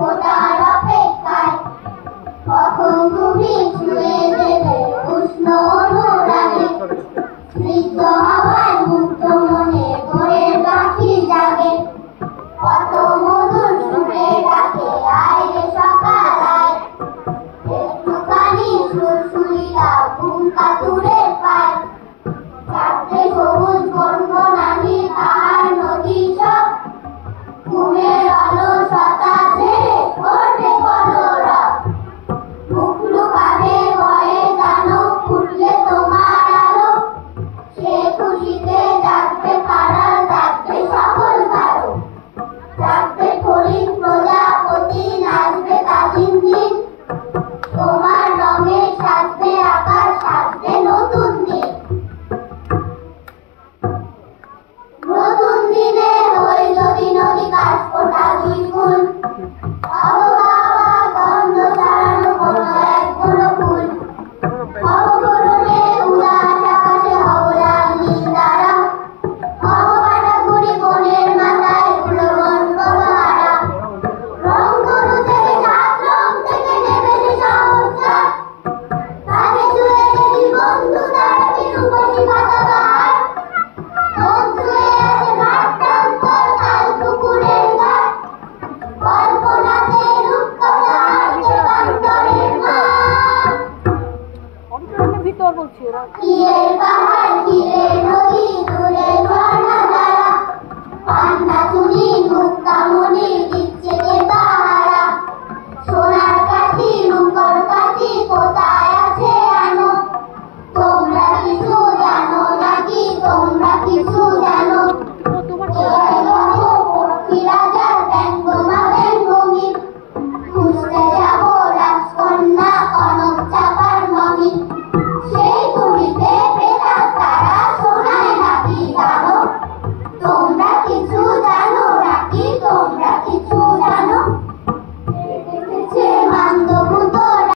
ফোটার অপেক্ষায় কখন তুমি ছুঁয়ে দেবে উষ্ণ অনুরাগে স্নিগ্ধ হাওয়ায় মুগ্ধ মনে ভোরের পাখি জাগে কত মধুর সুরে ডাকে আয় রে সকাল আয় একটুখানি সুরসুরি দাও ঘুম কাতুরের পায় চাঁদে সবুজ বনবনানি পাহাড় নদী সব ঘুমের অলসতা ছেড়ে করবে কলরব মুখ লুকাবে ভয়ে জানো ফুটলে তোমার আলো সে খুশিতে জাগবে পাড়া জাগবে সকল কারো জাগবে ফড়িং প্রজাপতি নাচবে তাজিম দিন তোমার রঙে সাজবে আকাশ সাজবে নতুন দিন নতুন দিনে হই যদি নদী কাশ ফোটা দুই ফুল আবো বাবা গন্ধ ছড়ানো কোনো এক কোনো ফুল হব গরমে উদাস আকাশে হব লাল নীল তারা হব কাটাকুড়ি বনের মাথায় উড়ো মন বনহারা রং ধনু থেকে সাত রং থেকে নেবে যে সহস্রার তাকে ছুঁয়ে দেখি বন্ধু তারা রূপসী পাতাবাহার মন ছুঁয়ে আছে ঘাটটান্তর কাল পুকুরের ঘাট কল্পনাতে রূপকথা আনছে বান্তরের মাঠ ভিতর বলছি ওরা কি এর বাহার